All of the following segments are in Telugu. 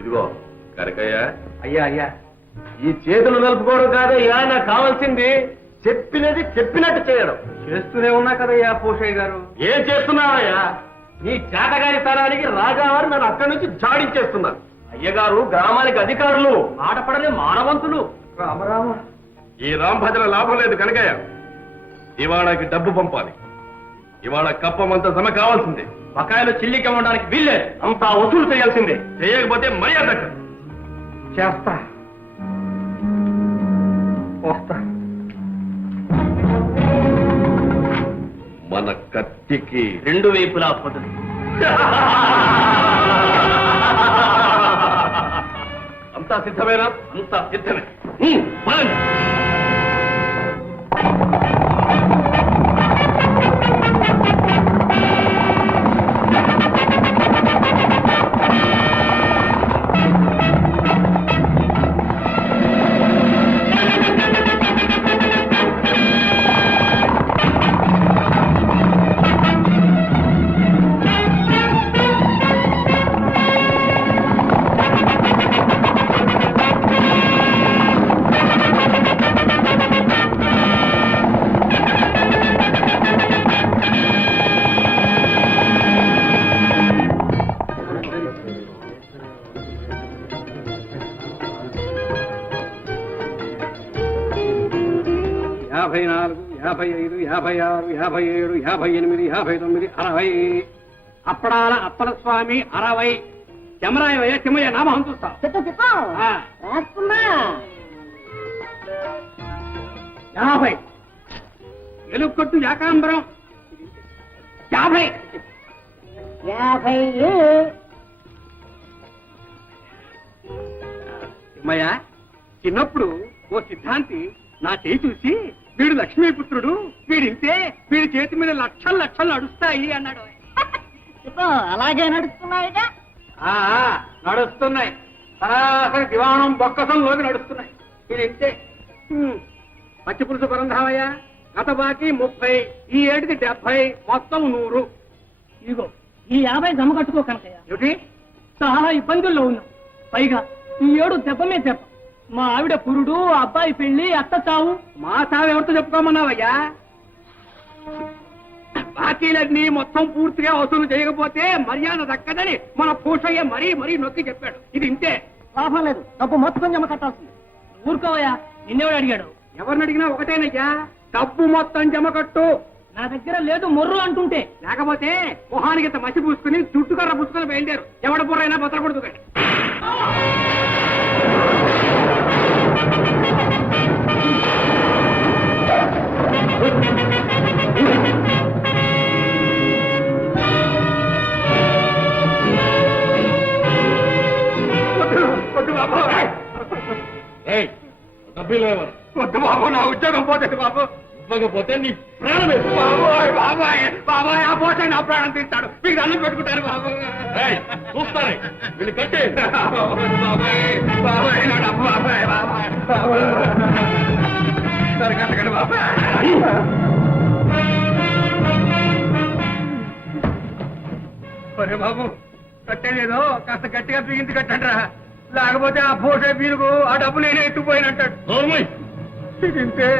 ఇదిగో కనకయ్య. అయ్యా అయ్యా, ఈ చేతులు నలుపుకోవడం కాదయ్యా, నాకు కావాల్సింది చెప్పినది చెప్పినట్టు చేయడం. చేస్తూనే ఉన్నా కదయ్యా పోషయ్య గారు. ఏం చేస్తున్నావయ్యా? నీ చేతగారి తరానికి రాజావారు నన్ను అక్కడి నుంచి జాడించేస్తున్నారు. అయ్యగారు గ్రామానికి అధికారులు, ఆటపడని మానవంతులు. రామరామ, ఈ రాంభజన లాభం లేదు కనకయ్య. ఇవాళకి డబ్బు పంపాలి. ఇవాళ కప్పమంత సమ కావాల్సిందే. బకాయిలు చిల్లికి ఇవ్వడానికి వీల్లేదు. అంతా వసూలు చేయాల్సిందే. చేయకపోతే మర్యాద దక్కదు. చేస్తా, వస్తా. మన కత్తికి రెండు వైపులా పొదలు. అంతా సిద్ధమేనా? అంతా సిద్ధమే. పదండి. యాభై 54, 55, 56, 57, 58, 59, 60. అప్పడాల అప్పల స్వామి 60. చెమరాయ చెమ్మయ్య నామం చూస్తా. 50. ఎలుకొట్టు యాకాంబరం 50. చెమ్మయ్య, చిన్నప్పుడు ఓ సిద్ధాంతి నా చేయి చూసి, వీడు లక్ష్మీపుత్రుడు, వీడింతే, వీడి చేతి మీద లక్షలు లక్షలు నడుస్తాయి అన్నాడు. అలాగే నడుస్తున్నాయిగా. నడుస్తున్నాయి. సరాసరి దివాణం బొక్కసంలోకి నడుస్తున్నాయి. వీడింతే. పచ్చి పులుసు పరంధామయ్య, గత బాకీ 30, ఈ ఏటికి 70, మొత్తం 100. ఇదిగో ఈ 50 జమ కట్టుకో కనకయ్య. ఏమిటి? చాలా ఇబ్బందుల్లో ఉన్నాం. పైగా ఈ ఏడు దెబ్బ మీద దెబ్బ. మా ఆవిడ పురుడు, అబ్బాయి పెళ్లి, అత్త చావు. మా సాగు ఎవరితో చెప్పుకోమన్నావయ్యా? బాకీలన్నీ మొత్తం పూర్తిగా వసూలు చేయకపోతే మర్యాద దక్కదని మన పూషయ్య మరీ మరీ నొక్కి చెప్పాడు. ఇది ఇంతే. లాభం లేదు, డబ్బు మొత్తం జమ కట్టాల్సింది. ఊరుకోవయ్యా, నిన్నెవడు అడిగాడు? ఎవరిని అడిగినా ఒకటేనయ్యా, డబ్బు మొత్తం జమ కట్టు. నా దగ్గర లేదు మొర్రు అంటుంటే. లేకపోతే మొహానికి ఇంత మసి పూసుకుని చుట్టుకర్ర పుచ్చుకొని బయలుదేరు. ఎవడ బుర్రైనా బతలకూడదు. వద్దు బాబు, నా ఉద్యోగం పోతుంది బాబు. ఇవ్వకపోతే నీ ప్రాణమే. బాబోయ్ బాబాయ్ బాబాయ్, ఆ పోతే నా ప్రాణం తీస్తాడు. మీకు అన్నం పెట్టుకుంటారు బాబు. చూస్తానే వీళ్ళు కట్టే. బాబాయ్ బాబాయ్, నా డబ్బు బాబాయ్ బాబాయ్ సరే కట్టకండి బాబాయ్. ఒరే బాబు, కట్టేదేదో కాస్త గట్టిగా బిగించి కట్టండి రా. లేకపోతే ఆ పోసే పీరుకు ఆ డబ్బు నేనే ఎత్తుకుపోయినంటాడు. నోర్మై. ఇంతే.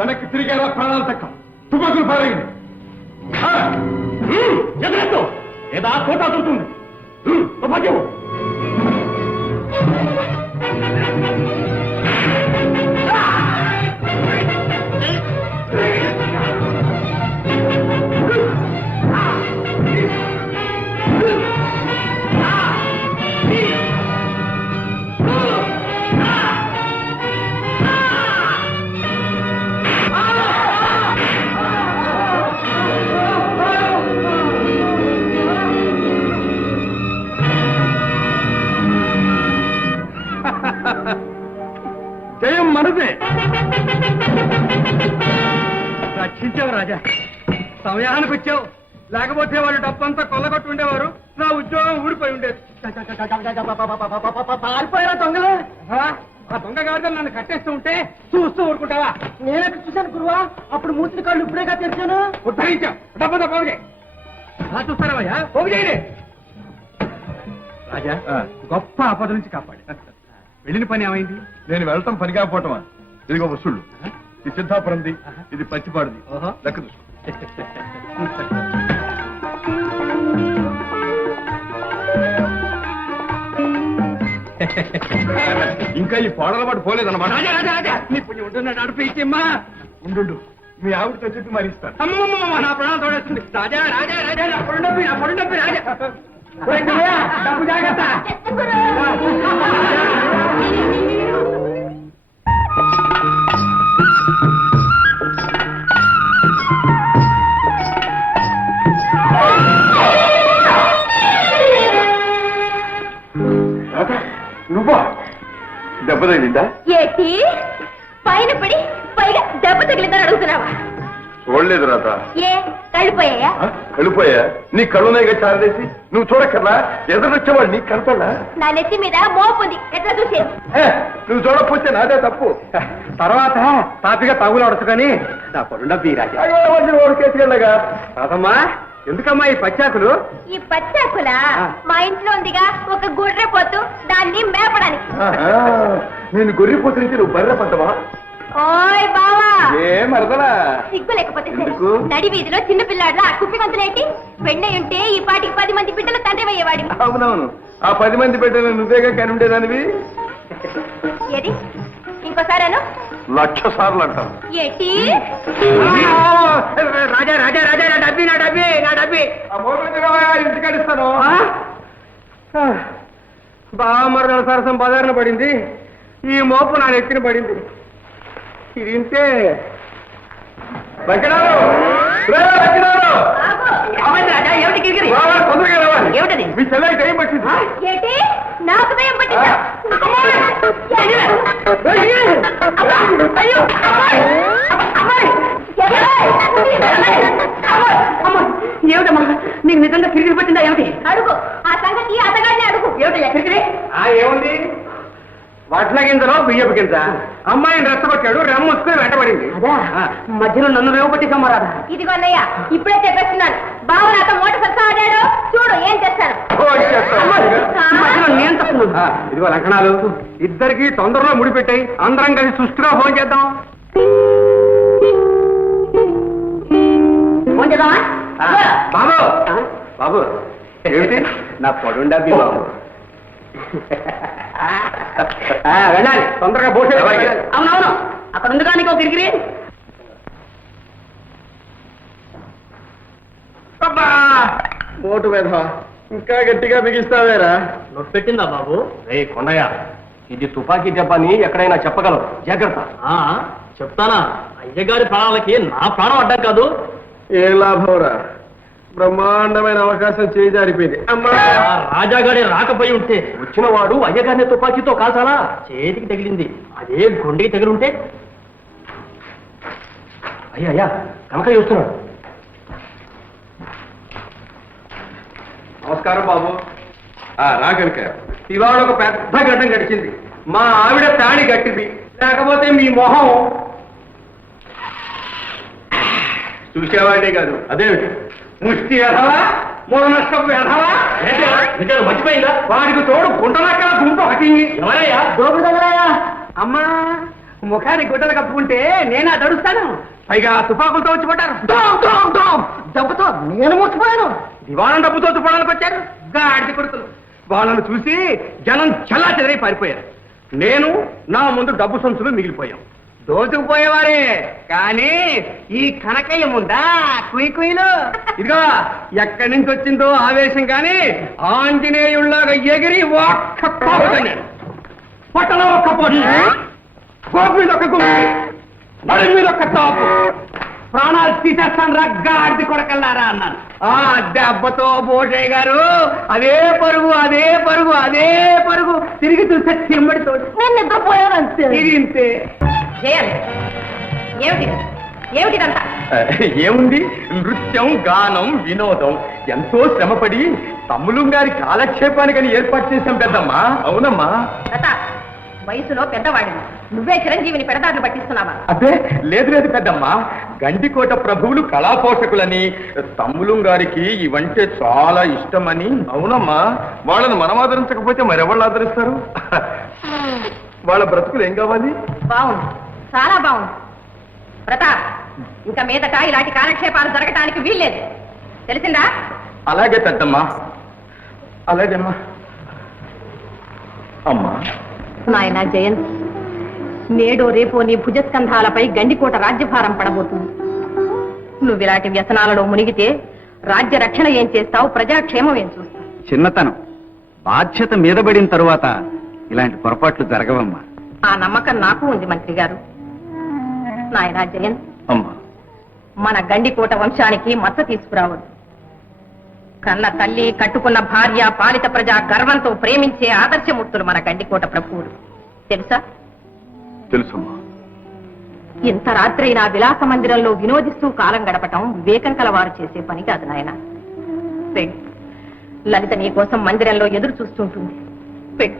వెనక్కి తిరిగేలా ప్రాణాలు తక్క తుపాకులు పారేయండి ఎదురెత్తు ఏదా కోట చూస్తుంది తుపాకి జయం మనదే రక్షించావు రాజా సమయానికి వచ్చావు లేకపోతే వాళ్ళు డబ్బంతా కొల్లగొట్టి ఉండేవారు నా ఉద్యోగం ఊడిపోయి ఉండేది పారిపోయారా దొంగలు ఆ దొంగ గాడిదలు నన్ను కట్టేస్తూ ఉంటే చూస్తూ ఊరుకుంటావా నేనెక్కడ చూశాను గురువా అప్పుడు మూసిన కాళ్ళు ఇప్పుడేగా తెరిచాను ఉద్ధరించావు డబ్బంతా పోగు చేయి అలా చూస్తారావయ్యా పోగు చేయలే రాజా గొప్ప ఆపద నుంచి కాపాడి వెళ్ళిన పని ఏమైంది నేను వెళ్తాం పని కాకపోవటమా ఇదిగో వసూళ్ళు ఇది సిద్ధాపురంది ఇది పచ్చిపాడుది లెక్క చూసుకో ఇంకా ఈ పాడల పాటు పోలేదన్నమాట రాజా రాజా రాజా నీ పుణ్యం ఉంటున్నాడు నడిపించమ్మా ఉండు మీ ఆవిడతో చెప్పి మరి ఇస్తాను అమ్మమ్మ నా ప్రాణాలు తోడేస్తుంది రాజా రాజా రాజా నా పొడి నొప్పి రాజా డబ్బు జాగ్రత్త నువ్వా దెబ్బ తగిలిందా ఏటి పైన పడి పైగా దెబ్బ తగిలిందని అడుగుతున్నావా చూడలేదు రాత ఏ కళ్ళిపోయాయా కళ్ళిపోయా నీ కళ్ళున్నాయిగా చారదేసి నువ్వు చూడక్కర్లా ఎదురొచ్చేవాడు నీకు కనపడలా నా నెత్తి మీద మోపుంది ఎట్లా చూసేది నువ్వు చూడకపోతే నాదే తప్పు తర్వాత తాపిగా తగులు అడుచుకొని నా పొడి నొప్పి రాజా ఓడి కేసుకెళ్ళగా రాదమ్మా ఎందుకమ్మా ఈ పచ్చాకులు ఈ పచ్చాకులా మా ఇంట్లో ఉందిగా ఒక గుర్రె పోతు దాన్ని మేపడానికి నేను గొర్రెపోతు నుంచి నువ్వు బర్రె పడ్డవా ఓయ్ బావా ఏ మరదలా సిగ్గు లేకపోతే సరే. ఎందుకు? నడి వీధిలో చిన్న పిల్లాడ్లా కుప్పి గంతులేంటి పెళ్ళై ఉంటే ఈ పాటికి 10 మంది బిడ్డల తండ్రి అయ్యేవాడి అవునవును ఆ 10 మంది బిడ్డలు నువ్వేగా కని ఉండేదానివి ఏది ఇంకోసారి అను 1,00,000 సార్లు అంటాను ఏటి రాజా రాజా రాజా నా డబ్బి నా డబ్బి నా డబ్బి ఇంటికడిస్తాను బామరదల సరసం బజారున పడింది ఈ మోపు నా నెత్తిన పడింది ఇది ఇంతే వెంకటారు రే వెంకటారు రాజా ఏమిటి గిరిగిరి రావాలి, తొందరగా రావాలి ఏమిటది మీ చెల్లెకి టైం పట్టింది ఏటి నాకు దయ్యం పట్టిందా ఏమిటమ్మా నీకు నిజంగా కిరికిరి పట్టిందా ఏమిటి అడుగు ఆ సంగతి అతగాడిని అడుగు ఏమిటయ్యా కిరికిరి ఏముంది వడ్ల గింజలో బియ్యపు గింజ అమ్మాయిని రెచ్చగొట్టాడు రమ్మొచ్చుకుని వెంటబడింది అదా మధ్యలో నన్ను రేవపట్టి సమ్మరాదా ఇదిగో అన్నయ్య ఇప్పుడే చెప్పేస్తున్నాను బావ నాతో మోట సత్తా ఆడాడు చూడు ఏం చేస్తాను మధ్యలో నేను తప్పున్నాను ఇదిగో లక్షణాలు ఇద్దరికి తొందరలో ముడిపెట్టాయి అందరం కలిసి సుష్టిగా ఫోన్ చేద్దాం ఫోన్ చేద్దామా బాబు బాబు ఏమిటి నా పొడుండబ్బి బాబు వెళ్ళాలి తొందరగా భోజనం అవునవును అక్కడ ఉంది కానీ ఇంకో కిరికిరి ఓటు వేధ ఇంకా గట్టిగా బిగిస్తావేరా నొప్పెట్టిందా బాబు రే కొండయ్య ఇది తుపాకీ దెబ్బ అని ఎక్కడైనా చెప్పగలవు జాగ్రత్త చెప్తానా అయ్యగారి ప్రాణాలకి నా ప్రాణం అడ్డం కాదు ఏం లాభంరా బ్రహ్మాండమైన అవకాశం చేజారిపోయింది అమ్మా ఆ రాజాగాడి రాకపోయి ఉంటే వచ్చిన వాడు అయ్యగారిని తుపాకీతో కాల్చాలా చేతికి తగిలింది అదే గుండెకి తగిలి ఉంటే అయ్యా కనక చూస్తున్నాడు నమస్కారం బాబు రా కనుక ఇవాళ ఒక పెద్ద ఘటన గడిచింది మా ఆవిడ తాళి కట్టింది లేకపోతే మీ మొహం చూసేవాడే కాదు అదేమిటి ముష్టి ఎదవా మూల నష్టపు ఎదవా మర్చిపోయిందా వాడికి తోడు గుంటలక్కడ గుంపు ఒకటి ఎవరయ్యా దోపుడు తగలాయా అమ్మా ముఖానికి గుడ్డలు కప్పుకుంటే నేనా దడుస్తాను, పైగా తుపాకులతో వచ్చి పడ్డారు. దెబ్బతో నేను మోసపోయాను. దివాణం డబ్బుతో తుపాడానికి వచ్చారు గాడిద కొడుకులు. వాళ్ళను చూసి జనం చల్లా చెదరై పారిపోయారు. నేను నా ముందు డబ్బు సంచులు మిగిలిపోయాం. దోచుకుపోయేవారే కానీ ఈ కనకయ్య ముందా కుయ్యలు. ఇదిగో ఎక్కడి నుంచి వచ్చిందో ఆవేశం కానీ ఆంజనేయుల్లాగా ఎగిరి ఒక్క పోతున్నాడు. పొట్టలో ఒక్క పొట్ట, గోపు మీద ఒక గుమ్మి, నడుము మీద ఒక తాపు, ప్రాణాలు తీసేస్తాను రగ్గాడి కొడకల్లారా అన్నాను. ఆ దెబ్బతో బోటయ్య గారు అదే పరుగు అదే పరుగు అదే పరుగు తిరిగి చూస్తే చెమ్మడితో నేను నిద్రపోయానంతే. ఇది ఇంతే. ఏమిటిదంతా? ఏముంది, నృత్యం, గానం, వినోదం ఎంతో శ్రమపడి తమ్ములు గారి కాలక్షేపానికని ఏర్పాటు చేశాం పెద్దమ్మా. అవునమ్మా. వయసులో పెద్దవాడిని, నువ్వే చిరంజీవిని పెడదారులు పట్టిస్తున్నావా? అదే లేదు లేదు పెద్దమ్మా, గండికోట ప్రభువులు కళాపోషకులని, తమ్ములు గారికి ఇవంటే చాలా ఇష్టమని. అవునమ్మా, వాళ్ళని మనం ఆదరించకపోతే మరెవాళ్ళు ఆదరిస్తారు? వాళ్ళ బ్రతుకులు ఏం కావాలి? బాగుంది, చాలా బాగుంది. ప్రతాప్, ఇంకా మీదట ఇలాంటి కాలక్షేపాలు జరగటానికి వీల్లేదు, తెలిసిందా? అలాగే పెద్దమ్మా, అలాగేమ్మా. అమ్మా నాయన జయంత్, నేడో రేపో నీ భుజస్కంధాలపై గండికోట రాజ్యభారం పడబోతుంది. నువ్వు ఇలాంటి వ్యసనాలలో మునిగితే రాజ్య రక్షణ ఏం చేస్తావు, ప్రజాక్షేమం ఏం చూస్తావు? చిన్నతనం, బాధ్యత మీద పడిన తరువాత ఇలాంటి పొరపాట్లు జరగవమ్మా. ఆ నమ్మకం నాకు ఉంది మంత్రి గారు. నాయన జయంత్, అమ్మా, మన గండికోట వంశానికి మచ్చ తీసుకురావద్దు. కన్న తల్లి, కట్టుకున్న భార్య, పాలిత ప్రజా గర్వంతో ప్రేమించే ఆదర్శమూర్తులు మన గండికోట ప్రభువులు, తెలుసా? తెలుసమ్మా. ఇంత రాత్రైనా విలాస మందిరంలో వినోదిస్తూ కాలం గడపటం వివేకం కలవారు చేసే పని కాదు నాయన. పెళ్ళి లలిత నీ కోసం మందిరంలో ఎదురు చూస్తుంటుంది. పెళ్ళి.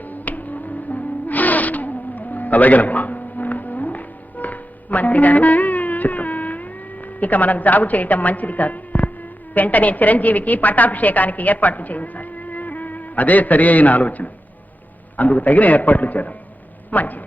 అలాగేనమ్మా. మంత్రి గారు, చిత్తం. ఇక మనం జాగు చేయటం మంచిది కాదు. వెంటనే చిరంజీవికి పట్టాభిషేకానికి ఏర్పాట్లు చేయించాలి. అదే సరి అయిన ఆలోచన. అందుకు తగిన ఏర్పాట్లు చేద్దాం. మంచిది.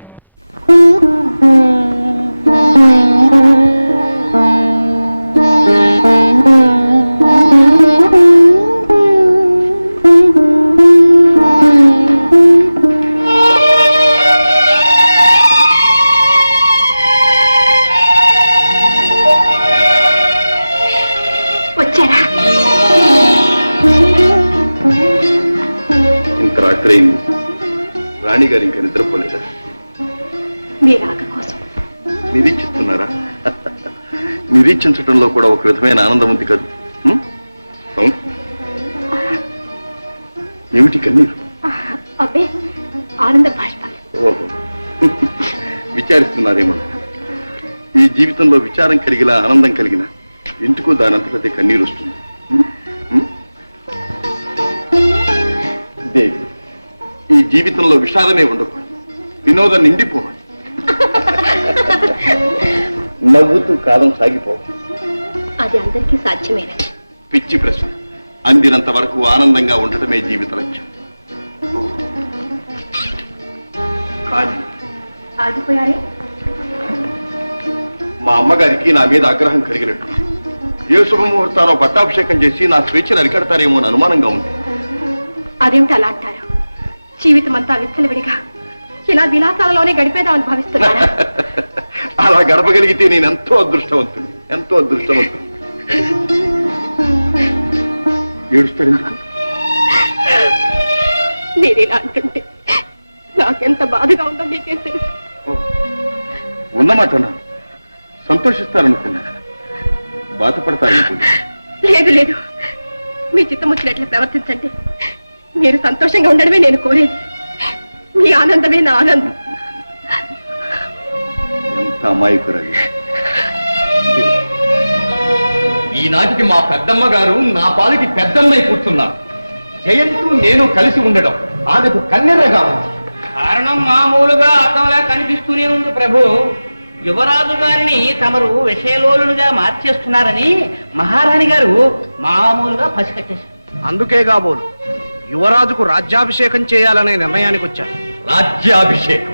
రాణి గారు ఇంకా నిద్రపోలేదా? మీ రాక కోసం నిరీక్షిస్తున్నారా? నిరీక్షించడంలో కూడా ఒక విధమైన ఆనందం ఉంది కదా. అవును, ఏమిటి కన్నీరు? అబ్బే, ఆనంద బాష్పాలు. ఓహో, విచారిస్తున్నారేమో. ఈ జీవితంలో విచారం కలిగిన ఆనందం కలిగిన ఎందుకో దానంతటదే కన్నీరు వస్తుంది. దేవి, ఈ జీవితంలో విషాదమే ఉండకూడదు, వినోదం నిండిపోవాలి. నవ్వుతూ కాలం సాగిపోవాలి. అది అందరికీ సాధ్యమేనా? పిచ్చి ప్రశ్న. అందినంత వరకు ఆనందంగా ఉండటమే జీవిత లక్ష్యం. కానీ ఆగిపోయారే? మా అమ్మగారికి నా మీద ఆగ్రహం కలిగినట్టు, ఏ శుభముహూర్తానో పట్టాభిషేకం చేసి నా స్వేచ్ఛను అరికడతారేమో అని అనుమానంగా ఉంది. అదేమిటి అలా అంటారు? జీవితం అంతా విచ్చలవిడిగా ఇలా విలాసాలలోనే గడిపేదామని భావిస్తున్నారా? అలా గడపగలిగితే నేను ఎంతో అదృష్టవంతుడు, ఎంతో అదృష్టవంతుడు. ఏడుస్తాడు ఎందుకు? మీరు ఇలా అంటుంటే నాకెంత బాధగా ఉందో మీకేం తెలుసు. ఉన్నమాట సంతోషిస్తారనుకున్నా, బాధపడతారనుకున్నా. లేదు లేదు, మీ చిత్తం వచ్చినట్లు ప్రవర్తించండి. మీరు సంతోషంగా ఉండడమే నేను కోరేది. మీ ఆనందమే నా ఆనందం. ఎంత అమాయకురాలు. ఈనాటికి మా పెద్దమ్మ గారు నా పాలికి పెద్దమ్మై కూర్చున్నారు. జయంతు నేను కలిసి ఉండడం ఆమెకు కన్నెరగా ఉంది. కారణం మామూలుగా అర్థంలా కనిపిస్తూనే ఉంది ప్రభు. యువరాజు గారిని తమరు విషయలోలుగా మార్చేస్తున్నారని మహారాణి గారు మామూలుగా పసికట్టేశారు. అందుకే కాబోలు యువరాజుకు రాజ్యాభిషేకం చేయాలనే నిర్ణయానికి వచ్చారు. రాజ్యాభిషేకం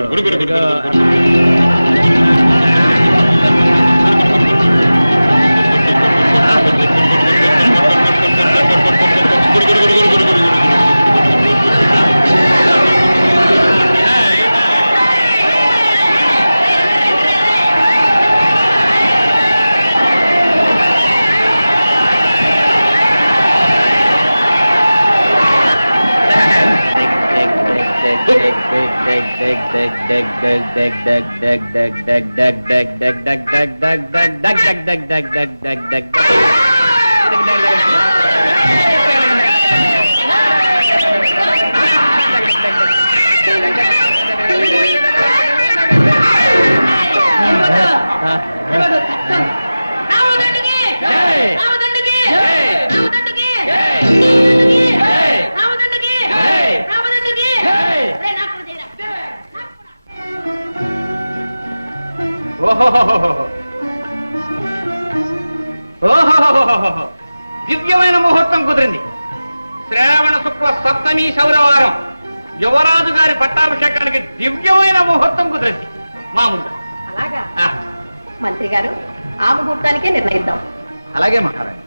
దివ్యమైన ముహూర్తం కుదిరింది. శ్రావణ శుక్ల సప్తమి శౌరవారం యువరాజు గారి పట్టాభిషేకానికి దివ్యమైన ముహూర్తం కుదిరింది. మామూలుగా అలాగా మంత్రి గారు ఆ ముహూర్తానికే నిర్ణయిద్దాం. అలాగే మహారాణి.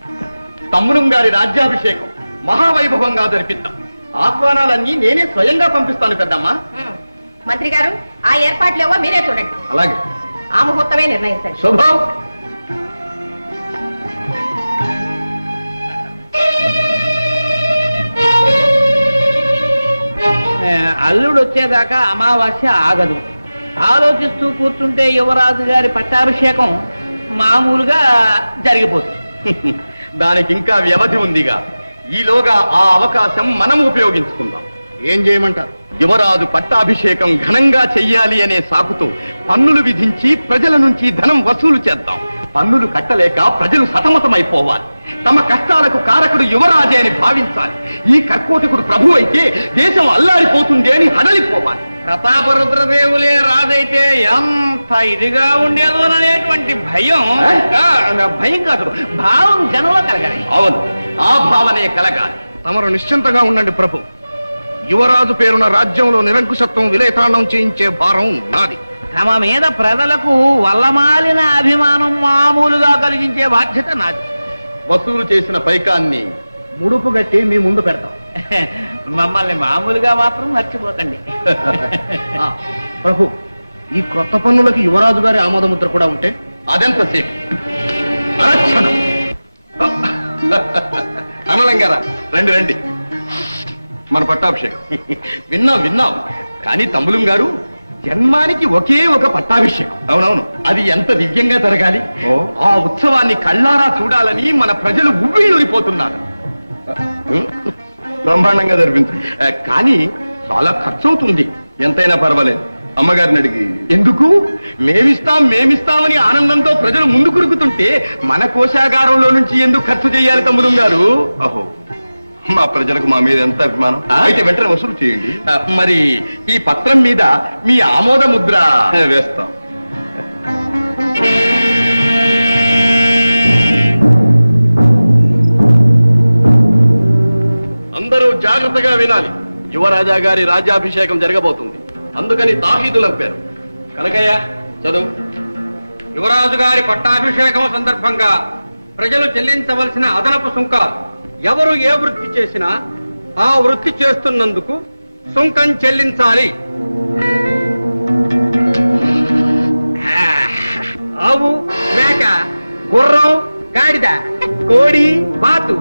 తమ్ముడు గారి రాజ్యాభిషేకం మహావైభవంగా జరిపిద్దాం. ఆహ్వానాలన్నీ నేనే స్వయంగా పంపిస్తాను పెద్దమ్మా. మంత్రి గారు ఆ ఏర్పాట్లేవో మీరే చూడండి. అలాగే. ఆ ముహూర్తమే నిర్ణయించండి. శుభం. అల్లుడు వచ్చేదాకా అమావాస్య ఆగదు. ఆలోచిస్తూ కూర్చుంటే యువరాజు గారి పట్టాభిషేకం మామూలుగా జరిగిపోతుంది. దానికి ఇంకా వ్యవధి ఉందిగా. ఈలోగా ఆ అవకాశం మనం ఉపయోగించుకుందాం. ఏం చేయమంటారు? యువరాజు పట్టాభిషేకం ఘనంగా చెయ్యాలి అనే సాకుతో పన్నులు విధించి ప్రజల నుంచి ధనం వసూలు చేద్దాం. పన్నులు కట్టలేక ప్రజలు సతమతమైపోవాలి. తమ కష్టాలకు కారకుడు యువరాజే అని భావించాలి. ఈ కర్కోటకుడు ప్రభు అయితే దేశం అల్లాడిపోతుంది అని హడలిపోవాలి. ప్రతాపరుద్రదేవులే రాజైతే ఎంత ఇదిగా ఉండేదోననేటువంటి భయం భయం కాదు, భావం జనంలో కలగాలి. అవును, ఆ భావనే కలగాలి. తమరు నిశ్చింతగా ఉండండి ప్రభు. యువరాజు పేరున రాజ్యంలో నిరంకుశత్వం విలేతాండం చేయించే భారం నాది. తమ మీద ప్రజలకు వల్లమాలిన అభిమానం మామూలుగా కలిగించే బాధ్యత నాది. వసూలు చేసిన పైకాన్ని ముడుపు గట్టి మీ ముందు పెడతాం. మమ్మల్ని మామూలుగా మాత్రం మర్చిపోకండి. ప్రభు, ఈ క్రొత్త పన్నులకి యువరాజు గారి ఆమోద ముద్ర కూడా ఉంటే అదెంతసేపు అనలంగారా. రండి రండి, మన పట్టాభిషేకం. విన్నాం కానీ తమ్ములం గారు, జన్మానికి ఒకే ఒక పట్టాభిషేకం. అవునవును, అది ఎంత దివ్యంగా జరగాలి. ఆ ఉత్సవాన్ని కళ్ళారా చూడాలని మన ప్రజలు ఉవ్విళ్ళూరిపోతున్నారు. బ్రహ్మాండంగా జరిపించు. కానీ చాలా ఖర్చు అవుతుంది. ఎంతైనా పర్వాలేదు. అమ్మగారిని అడిగి ఎందుకు? మేమిస్తామని ఆనందంతో ప్రజలు ముందు కురుకుతుంటే మన కోశాగారంలో నుంచి ఎందుకు ఖర్చు చేయాలి తమ్ములం గారు? అహో, మా ప్రజలకు మా మీద ఎంత అభిమానం. అయితే వెంటనే వసూలు చేయండి. మరి ఈ పత్రం మీద మీ ఆమోద ముద్ర వేస్తాం. అందరూ జాగ్రత్తగా వినాలి. యువరాజా గారి రాజ్యాభిషేకం జరగబోతుంది. అందుకని తాహీదులంపారు. కనకయ్య చదువు. యువరాజు గారి పట్టాభిషేకం సందర్భంగా ప్రజలు చెల్లించవలసిన అదనపు సుంకాలు. ఎవరు ఏ వృత్తి చేసినా ఆ వృత్తి చేస్తున్నందుకు సుంకం చెల్లించాలి. ఆవు, మేక, గుర్రం, గాడిద, కోడి, బాతు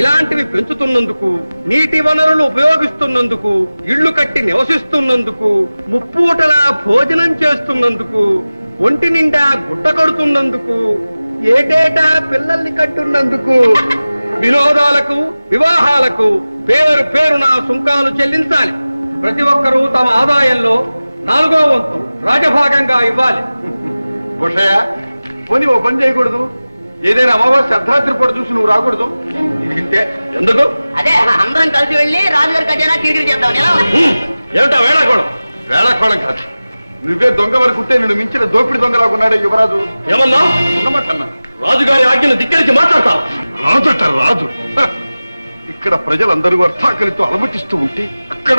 ఇలాంటివి పెంచుతున్నందుకు, నీటి వనరులు ఉపయోగిస్తున్నందుకు, ఇళ్లు కట్టి నివసిస్తున్నందుకు, ముప్పూటలా భోజనం చేస్తున్నందుకు, ఒంటి నిండా గుడ్డ కడుతున్నందుకు, ఏటేటా పిల్లల్ని కట్టున్నందుకు, వినోదాలకు, వివాహాలకు పేరున సుంకాలు చెల్లించాలి. ప్రతి ఒక్కరూ తమ ఆదాయంలో 4వ వంతు రాజభాగంగా ఇవ్వాలి. బుషయ్య, పోనీ ఓ పని చేయకూడదు. ఏదైనా అమావాస్య అర్ధరాత్రి పూట చూసి నువ్వు రాకూడదు. ఇంతే. ఎందుకు? అదే అందరం కలిసి వెళ్ళి రాజుగారి ఖజానా తిరిగి చేద్దాం. ఏమిటా వేళాకోళం? వేళాకోళం కాదు. నువ్వే దొంగ వరకు ఉంటే నిన్ను మించిన దోపిడి దొంగలాగున్నాడే యువరాజు. ఏమన్నా ఉన్నమాటన్నా? రాజుగారి ఆజ్ఞను ధిక్కరించి మాట్లాడతావు. రాజు హ! ఇక్కడ ప్రజలందరూ అర్థాకలితో అలమటిస్తూ ఉంటే అక్కడ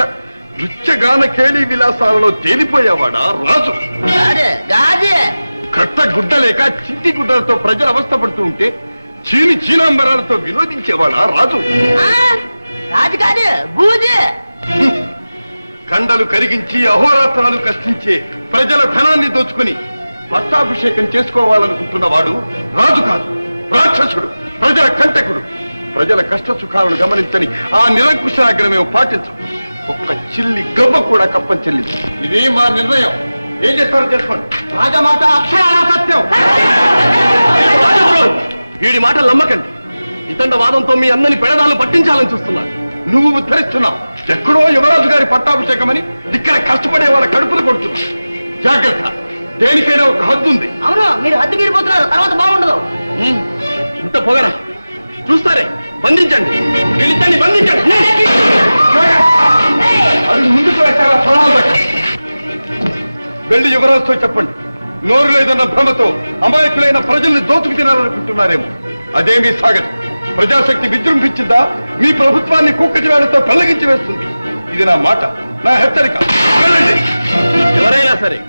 నృత్యగాన కేళీ విలాసాలలో తేలిపోయేవాడా రాజు? కట్ట గుడ్డ లేక చింటి గుడ్డలతో ప్రజలు అవస్థపడుతూ ఉంటే చీనాంబరాలతో వినోదించేవాడా రాజు? రాజు కాదు, బూజు. కండలు కరిగించి అహోరాత్రాలు కష్టించే ప్రజల ధనాన్ని దోచుకుని పట్టాభిషేకం చేసుకోవాలనుకుంటున్నవాడు రాజు కాదు, రాక్షసుడు, ప్రజల కంటకుడు. ప్రజల కష్ట సుఖాలను గమనించని ఆ నిరంకుశాగ్ర మేము పాటించం. ఒక్క చిల్లి గవ్వ కూడా కప్పం చెల్లింది. ఇది మా నిర్ణయం. ఏం చేస్తారో చేసుకోండి. రాజమాట అక్షరాల సత్యం. వీడి మాటలు నమ్మకండి. ఇతండ వాదంతో మీ అందరిని పెడదాలు పట్టించాలని చూస్తున్నాడు. నువ్వు ఉద్ధరిస్తున్నావు. ఎక్కడో యువరాజు గారి పట్టాభిషేకమని ఇక్కడ కష్టపడే వాళ్ళ కడుపులు కొడుతున్నావు. జాగ్రత్త, దేనికైనా ఒక హద్దు ఉంది. అవును, మీరు హద్దు మీరిపోతున్నారు, తర్వాత బాగుండదు. ఇంత పొగరా చూస్తారే, బంధించండి, వీళ్ళిద్దరిని బంధించండి. అది ముందుకు వేశారా పొలాలు బట్టి. వెళ్ళి యువరాజుతో చెప్పండి, నోరు లేదన్న భ్రమతో అమాయకులైన ప్రజల్ని దోచుకు తినాలనుకుంటున్నారేమో. అదేమీ సాగదు. ప్రజాశక్తి విజృంభించిందా మీ ప్రభుత్వాన్ని కుక్కటి వేళ్లతో పెళ్లగించి వేస్తుంది. ఇది నా మాట, నా హెచ్చరిక. వెళ్ళండి. ఎవరైనా సరే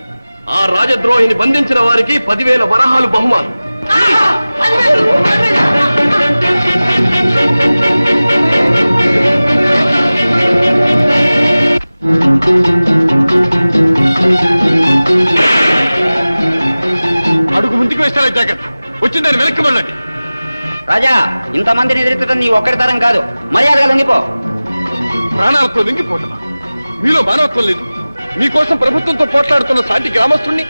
ఆ రాజద్రోహిని బంధించిన వారికి 10,000 వరహాలు బహుమానం. అడుగు ముందుకు వేస్తారా? జాగ్రత్త, వచ్చిందని వెనక్కి వెళ్ళండి. రాజా, ఇంతమందిని ఎదుర్కొంటం నీ ఒక్కడి తరం కాదు, మర్యాదగా లొంగిపో. ప్రాణాలతో లొంగిపోతున్నా. మీలో మానవత్వం లేదు. మీకోసం ప్రభుత్వంతో పోట్లాడుతున్న సాటి గ్రామస్తుణ్ణి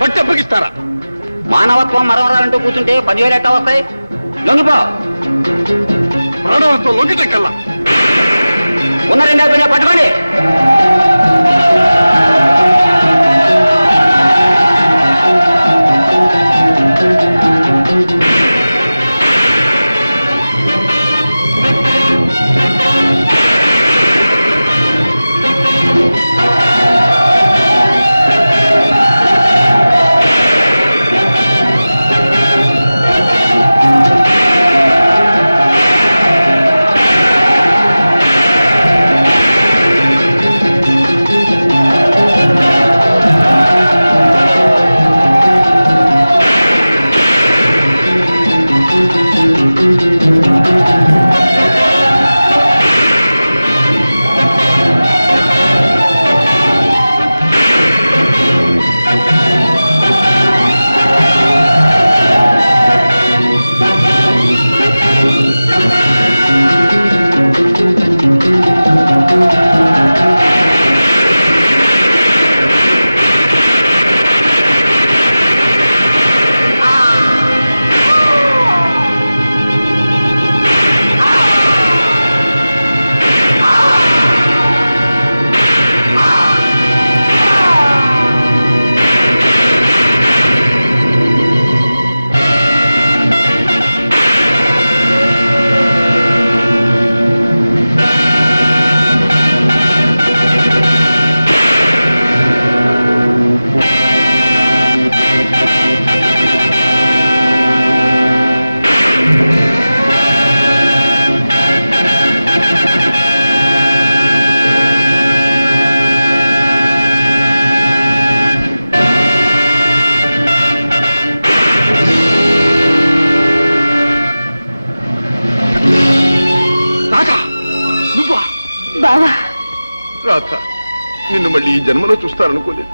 పట్టి అప్పగిస్తారా? మానవత్వం మరవరాలంటూ కూర్చుంటే 10,000 ఎట్టా వస్తాయి? లొంగిపో. ప్రాణాలతో లొంగితే కల్లా ఉన్న 2 అయిపోయినా పట్టుకోండి. బావా, రాధ, నిన్ను మళ్ళీ ఈ జన్మలో చూస్తాననుకోలేదు.